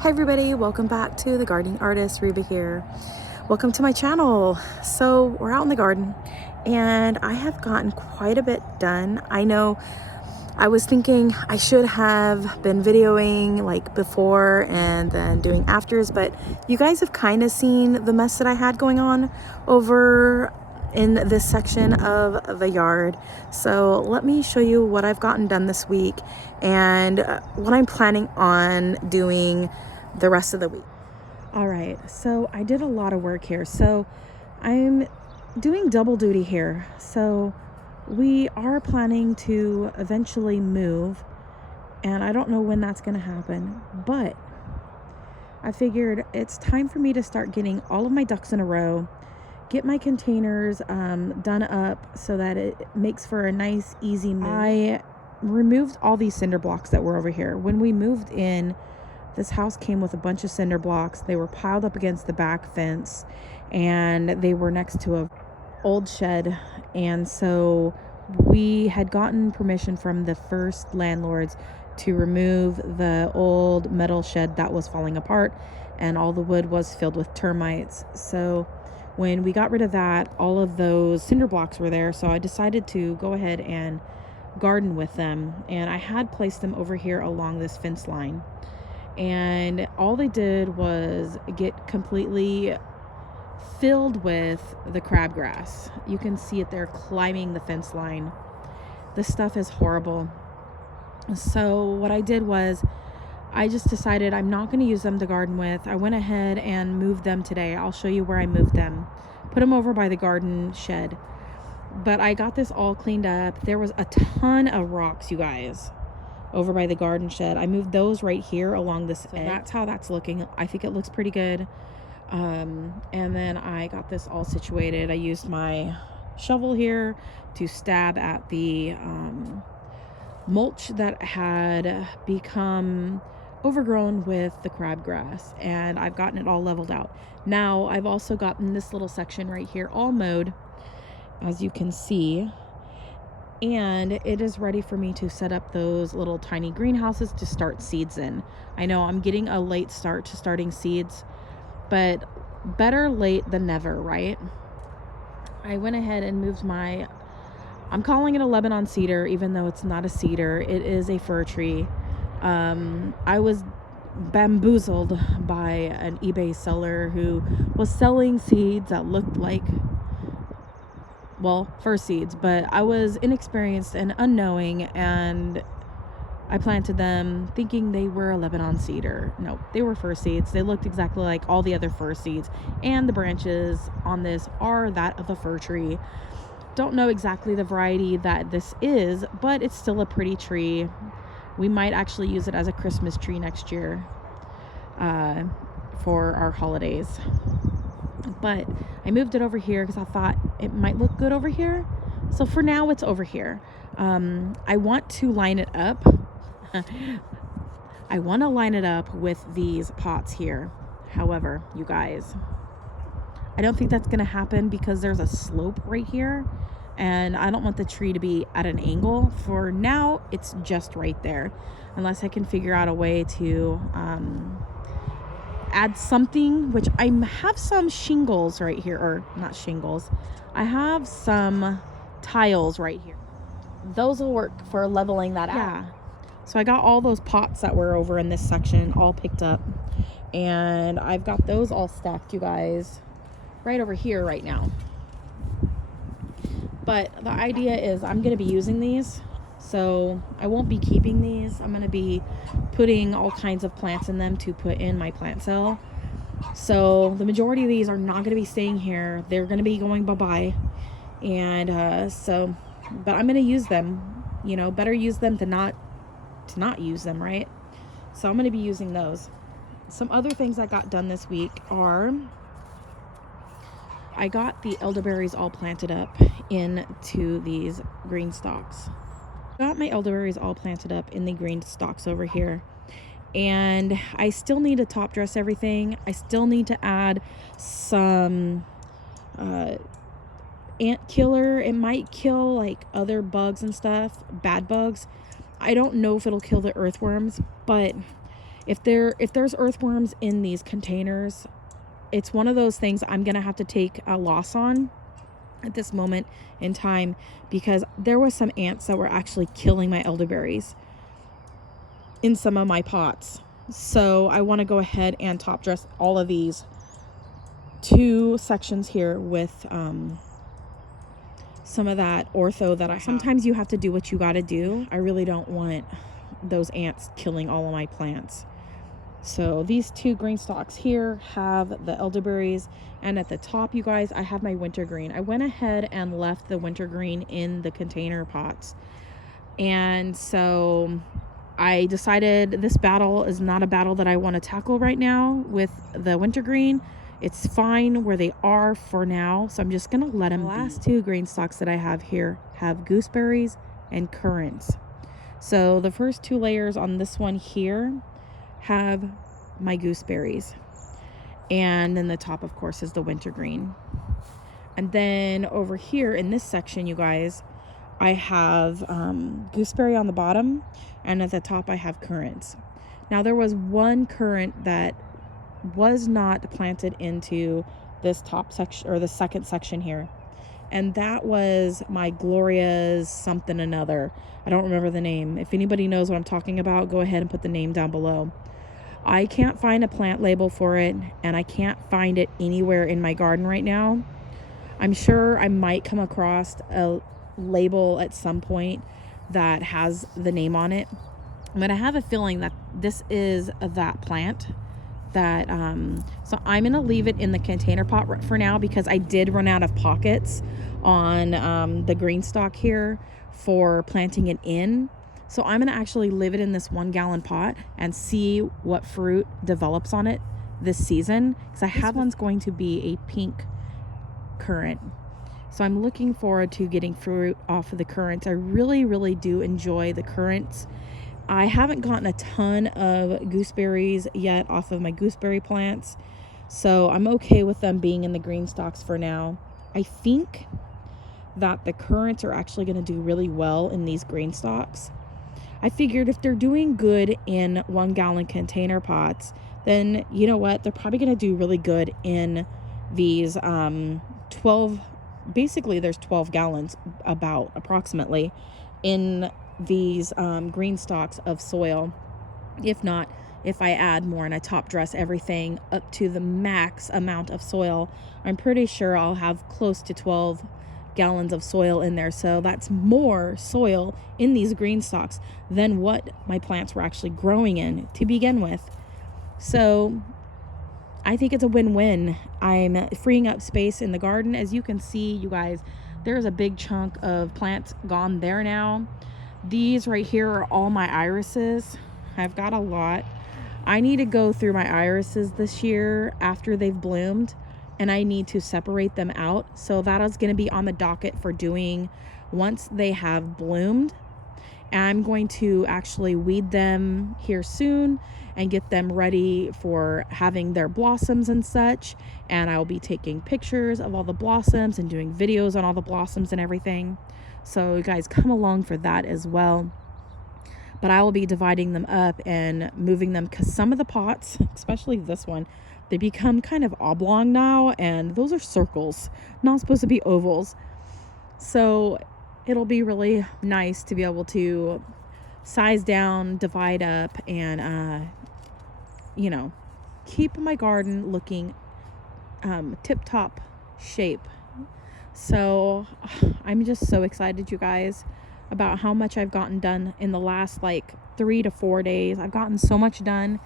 Hi everybody, welcome back to the gardening artist. Reba here. Welcome to my channel. So we're out in the garden and I have gotten quite a bit done. I know I was thinking I should have been videoing like before and then doing afters, but you guys have kind of seen the mess that I had going on over in this section of the yard. So let me show you what I've gotten done this week and what I'm planning on doing the rest of the week. All right, so I did a lot of work here. So I'm doing double duty here. So we are planning to eventually move, and I don't know when that's going to happen, but I figured it's time for me to start getting all of my ducks in a row, get my containers done up so that it makes for a nice, easy move. I removed all these cinder blocks that were over here. When we moved in, this house came with a bunch of cinder blocks. They were piled up against the back fence and they were next to a old shed. And so we had gotten permission from the first landlords to remove the old metal shed that was falling apart, and all the wood was filled with termites. So when we got rid of that, all of those cinder blocks were there. So I decided to go ahead and garden with them. And I had placed them over here along this fence line. And all they did was get completely filled with the crabgrass. You can see it there climbing the fence line. This stuff is horrible. So what I did was I just decided I'm not going to use them to garden with. I went ahead and moved them today. I'll show you where I moved them. Put them over by the garden shed. But I got this all cleaned up. There was a ton of rocks, you guys, over by the garden shed. I moved those right here along this edge. That's how that's looking. I think it looks pretty good. And then I got this all situated. I used my shovel here to stab at the mulch that had become overgrown with the crabgrass, and I've gotten it all leveled out. Now I've also gotten this little section right here all mowed, as you can see, and it is ready for me to set up those little tiny greenhouses to start seeds in. I know I'm getting a late start to starting seeds, but better late than never, right? I went ahead and moved my, I'm calling it a Lebanon cedar, even though it's not a cedar. It is a fir tree. I was bamboozled by an eBay seller who was selling seeds that looked like, well, fir seeds, but I was inexperienced and unknowing, and I planted them thinking they were a Lebanon cedar. No, they were fir seeds. They looked exactly like all the other fir seeds, and the branches on this are that of a fir tree. Don't know exactly the variety that this is, but it's still a pretty tree. We might actually use it as a Christmas tree next year for our holidays. But I moved it over here because I thought it might look good over here. So for now, it's over here. I want to line it up. I want to line it up with these pots here. However, you guys, I don't think that's going to happen because there's a slope right here, and I don't want the tree to be at an angle. For now, it's just right there, unless I can figure out a way to add something, which I have some shingles right here, or not shingles. I have some tiles right here. Those will work for leveling that out. Yeah. So I got all those pots that were over in this section all picked up, and I've got those all stacked, you guys, right over here right now. But the idea is I'm going to be using these, so I won't be keeping these. I'm going to be putting all kinds of plants in them to put in my plant cell. So the majority of these are not going to be staying here. They're going to be going bye-bye. And but I'm going to use them. You know, better use them to not use them, right? So I'm going to be using those. Some other things I got done this week are I got the elderberries all planted up into these green stalks. Got my elderberries all planted up in the green stalks over here, and I still need to top dress everything. I still need to add some ant killer. It might kill like other bugs and stuff, bad bugs. I don't know if it'll kill the earthworms, but If there's earthworms in these containers, it's one of those things I'm gonna have to take a loss on at this moment in time, because there was some ants that were actually killing my elderberries in some of my pots. So I want to go ahead and top dress all of these 2 sections here with some of that ortho that I have. Sometimes you have to do what you got to do. I really don't want those ants killing all of my plants. So these 2 green stalks here have the elderberries, and at the top, you guys, I have my wintergreen. I went ahead and left the wintergreen in the container pots, and so I decided this battle is not a battle that I want to tackle right now with the wintergreen. It's fine where they are for now, so I'm just gonna let them be. The last 2 green stalks that I have here have gooseberries and currants. So the first 2 layers on this one here have my gooseberries, and then the top, of course, is the wintergreen. And then over here in this section, you guys, I have gooseberry on the bottom, and at the top I have currants. Now there was one currant that was not planted into this top section, or the second section here, and that was my Gloria's something another. I don't remember the name. If anybody knows what I'm talking about, go ahead and put the name down below. I can't find a plant label for it, and I can't find it anywhere in my garden right now. I'm sure I might come across a label at some point that has the name on it, but I have a feeling that this is that plant that so I'm gonna leave it in the container pot for now, because I did run out of pockets on the green stalk here for planting it in. So I'm gonna actually leave it in this 1-gallon pot and see what fruit develops on it this season, because I have one's going to be a pink currant. So I'm looking forward to getting fruit off of the currants. I really do enjoy the currants. I haven't gotten a ton of gooseberries yet off of my gooseberry plants, so I'm okay with them being in the green stalks for now. I think that the currants are actually going to do really well in these green stalks. I figured if they're doing good in 1-gallon container pots, then you know what, they're probably going to do really good in these 12, basically there's 12 gallons about approximately in these green stalks of soil. If not, if I add more and I top dress everything up to the max amount of soil, I'm pretty sure I'll have close to 12 gallons of soil in there. So that's more soil in these green stalks than what my plants were actually growing in to begin with. So I think it's a win-win. I'm freeing up space in the garden. As you can see, you guys, there's a big chunk of plants gone there now. These right here are all my irises. I've got a lot. I need to go through my irises this year after they've bloomed, and I need to separate them out. So that is going to be on the docket for doing once they have bloomed. And I'm going to actually weed them here soon and get them ready for having their blossoms and such. And I'll be taking pictures of all the blossoms and doing videos on all the blossoms and everything. So you guys come along for that as well. But I will be dividing them up and moving them, because some of the pots, especially this one, they become kind of oblong now, and those are circles, not supposed to be ovals. So it'll be really nice to be able to size down, divide up, and you know, keep my garden looking tip-top shape. So I'm just so excited, you guys, about how much I've gotten done in the last like 3 to 4 days. I've gotten so much done.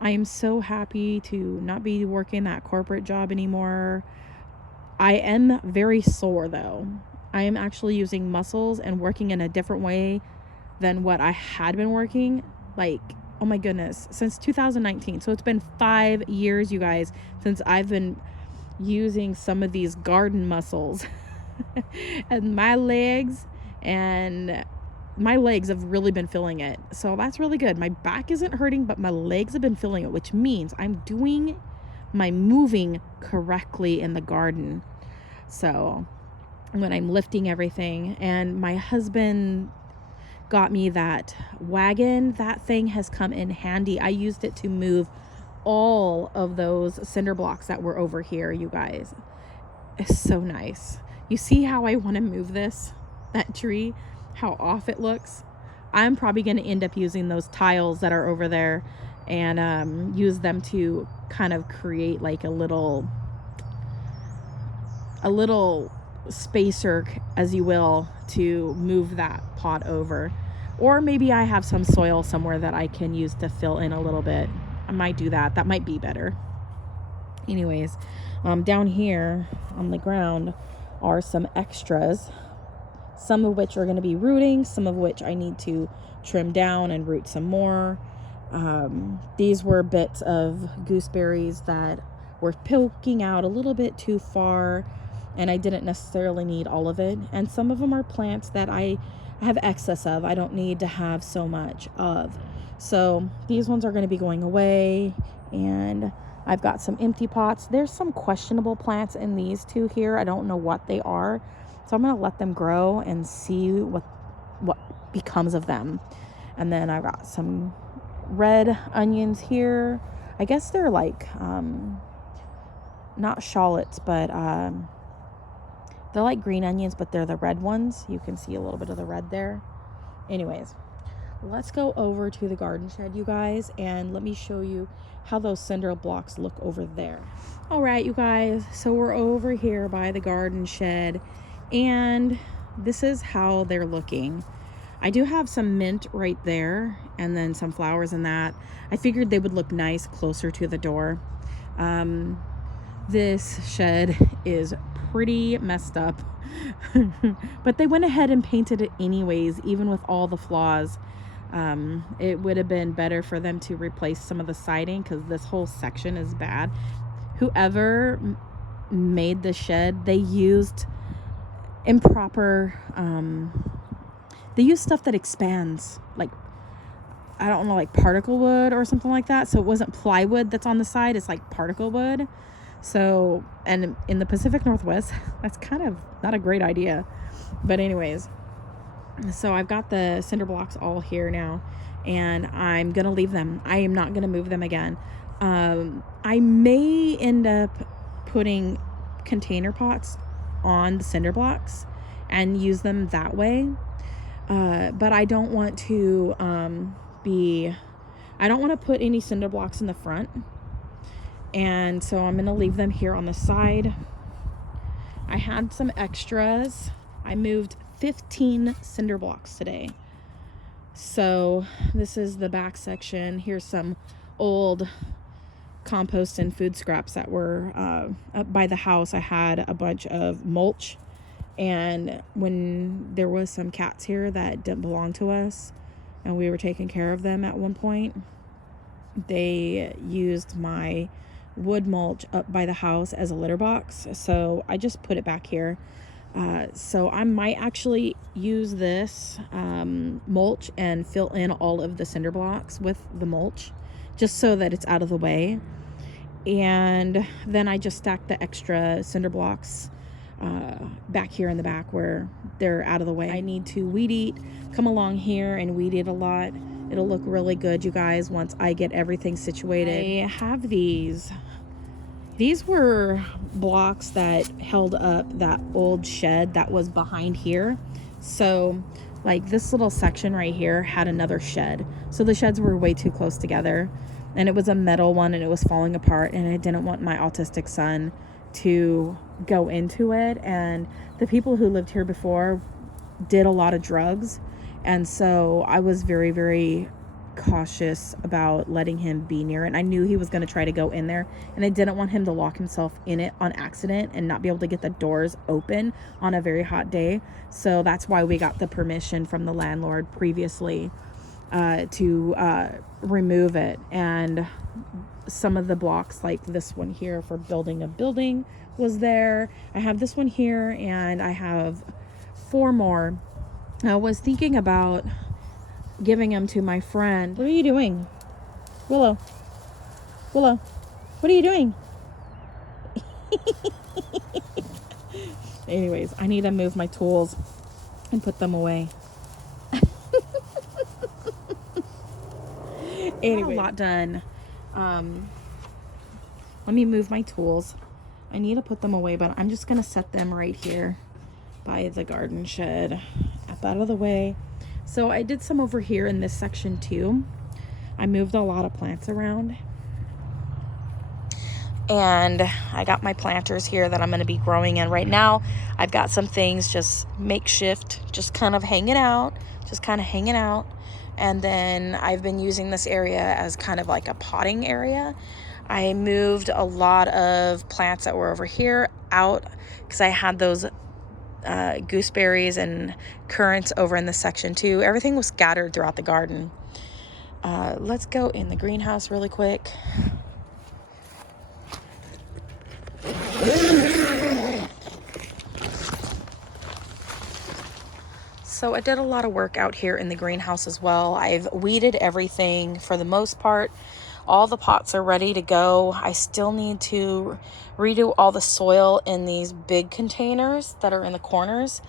I am so happy to not be working that corporate job anymore. I am very sore though. I am actually using muscles and working in a different way than what I had been working. Like, oh my goodness, since 2019. So it's been 5 years, you guys, since I've been using some of these garden muscles. And my legs have really been feeling it. So that's really good. My back isn't hurting, but my legs have been feeling it, which means I'm doing my moving correctly in the garden. So when I'm lifting everything, and my husband got me that wagon. That thing has come in handy. I used it to move all of those cinder blocks that were over here, you guys. It's so nice. You see how I want to move that tree, how off it looks? I'm probably going to end up using those tiles that are over there and use them to kind of create like a little spacer, as you will, to move that pot over. Or maybe I have some soil somewhere that I can use to fill in a little bit. I might do that. That might be better. Anyways, down here on the ground are some extras, some of which are going to be rooting, some of which I need to trim down and root some more. These were bits of gooseberries that were poking out a little bit too far, and I didn't necessarily need all of it. And some of them are plants that I have excess of. I don't need to have so much of. So these ones are going to be going away, and I've got some empty pots. There's some questionable plants in these two here. I don't know what they are. So I'm going to let them grow and see what becomes of them. And then I've got some red onions here. I guess they're like, not shallots, but they're like green onions, but they're the red ones. You can see a little bit of the red there. Anyways, let's go over to the garden shed, you guys, and let me show you how those cinder blocks look over there. All right, you guys, so we're over here by the garden shed, and this is how they're looking. I do have some mint right there and then some flowers in that. I figured they would look nice closer to the door. This shed is pretty messed up, but they went ahead and painted it anyways, even with all the flaws. It would have been better for them to replace some of the siding, because this whole section is bad. Whoever made the shed, they used improper, they use stuff that expands, like, I don't know, like particle wood or something like that. So it wasn't plywood that's on the side, it's like particle wood. So, and in the Pacific Northwest, that's kind of not a great idea. But anyways, so I've got the cinder blocks all here now, and I'm gonna leave them. I am not gonna move them again. I may end up putting container pots on the cinder blocks and use them that way. But I don't want to I don't want to put any cinder blocks in the front. And so I'm going to leave them here on the side. I had some extras. I moved 15 cinder blocks today. So this is the back section. Here's some old compost and food scraps that were up by the house. I had a bunch of mulch, and when there was some cats here that didn't belong to us and we were taking care of them at one point, they used my wood mulch up by the house as a litter box, so I just put it back here. So I might actually use this mulch and fill in all of the cinder blocks with the mulch, just so that it's out of the way. And then I just stack the extra cinder blocks back here in the back where they're out of the way. I need to weed eat. Come along here and weed eat a lot. It'll look really good, you guys, once I get everything situated. I have these. These were blocks that held up that old shed that was behind here. So like this little section right here had another shed. So the sheds were way too close together, and it was a metal one and it was falling apart, and I didn't want my autistic son to go into it. And the people who lived here before did a lot of drugs, and so I was very, very cautious about letting him be near it. And I knew he was going to try to go in there, and I didn't want him to lock himself in it on accident and not be able to get the doors open on a very hot day. So that's why we got the permission from the landlord previously to remove it. And some of the blocks, like this one here for building a building, was there. I have this one here, and I have 4 more. I was thinking about giving them to my friend. What are you doing? Willow, what are you doing? Anyways, I need to move my tools and put them away. Anyway, a lot done. Let me move my tools. I need to put them away, but I'm just gonna set them right here by the garden shed, up out of the way. So I did some over here in this section too. I moved a lot of plants around, and I got my planters here that I'm going to be growing in right now. I've got some things just makeshift, just kind of hanging out. And then I've been using this area as kind of like a potting area. I moved a lot of plants that were over here out because I had those gooseberries and currants over in this section too. Everything was scattered throughout the garden. Let's go in the greenhouse really quick. So I did a lot of work out here in the greenhouse as well. I've weeded everything for the most part. All the pots are ready to go. I still need to redo all the soil in these big containers that are in the corners.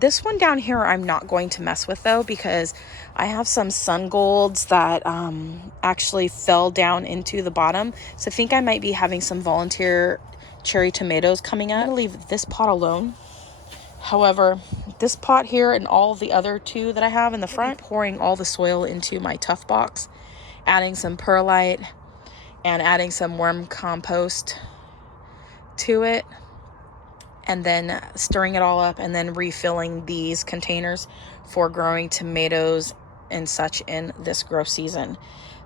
This one down here I'm not going to mess with though, because I have some sun golds that actually fell down into the bottom. So I think I might be having some volunteer cherry tomatoes coming up. I'm gonna leave this pot alone. However, this pot here and all the other two that I have in the front, pouring all the soil into my tuff box, adding some perlite and adding some worm compost to it, and then stirring it all up and then refilling these containers for growing tomatoes and such in this grow season.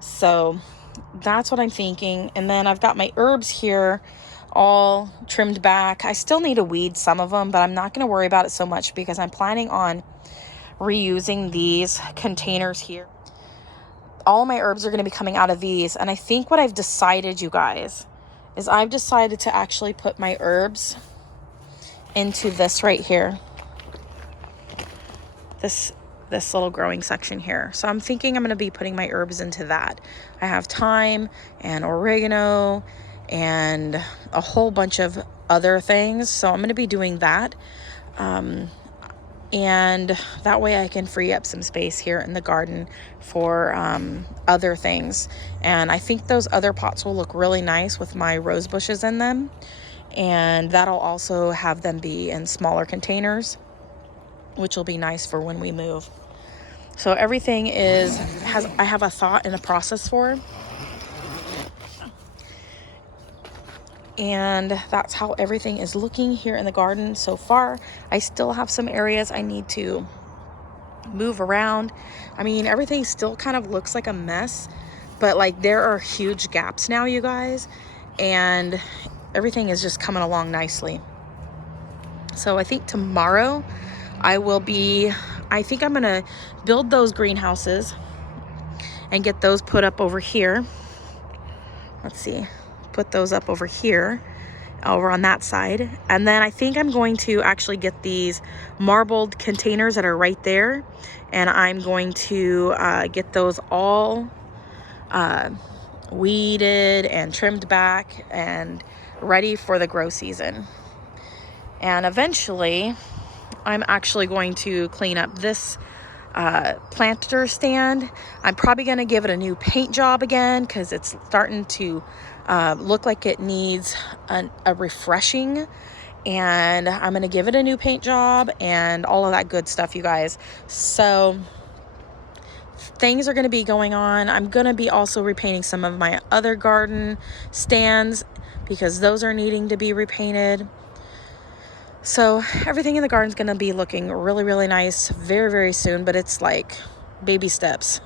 So that's what I'm thinking. And then I've got my herbs here all trimmed back. I still need to weed some of them, but I'm not going to worry about it so much because I'm planning on reusing these containers here. All my herbs are going to be coming out of these. And I think what I've decided, you guys, is I've decided to actually put my herbs into this right here. This little growing section here. So I'm thinking I'm going to be putting my herbs into that. I have thyme and oregano and a whole bunch of other things. So I'm going to be doing that. And that way I can free up some space here in the garden for other things. And I think those other pots will look really nice with my rose bushes in them. And that'll also have them be in smaller containers, which will be nice for when we move. So everything I have a thought and a process for. And that's how everything is looking here in the garden so far. I still have some areas I need to move around. I mean, everything still kind of looks like a mess, but like there are huge gaps now, you guys, and everything is just coming along nicely. So I think tomorrow I think I'm gonna build those greenhouses and get those put up over here. Let's see, put those up over here, over on that side. And then I think I'm going to actually get these marbled containers that are right there, and I'm going to get those all weeded and trimmed back and ready for the grow season. And eventually I'm actually going to clean up this planter stand. I'm probably going to give it a new paint job again because it's starting to look like it needs a refreshing, and I'm going to give it a new paint job and all of that good stuff, you guys. So things are going to be going on. I'm going to be also repainting some of my other garden stands because those are needing to be repainted. So everything in the garden is going to be looking really, really nice very, very soon, but it's like baby steps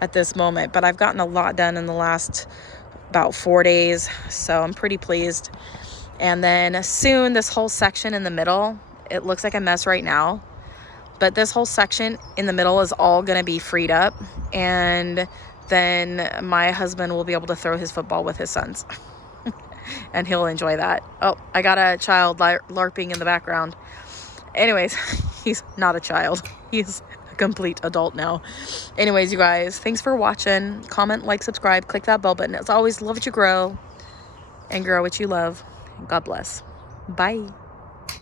at this moment. But I've gotten a lot done in the last about 4 days, so I'm pretty pleased. And then soon this whole section in the middle, it looks like a mess right now, but this whole section in the middle is all going to be freed up, and then my husband will be able to throw his football with his sons. And he'll enjoy that. Oh, I got a child LARPing in the background. Anyways, he's not a child. He's a complete adult now. Anyways, you guys, thanks for watching. Comment, like, subscribe, click that bell button. As always, love what you grow and grow what you love. God bless. Bye.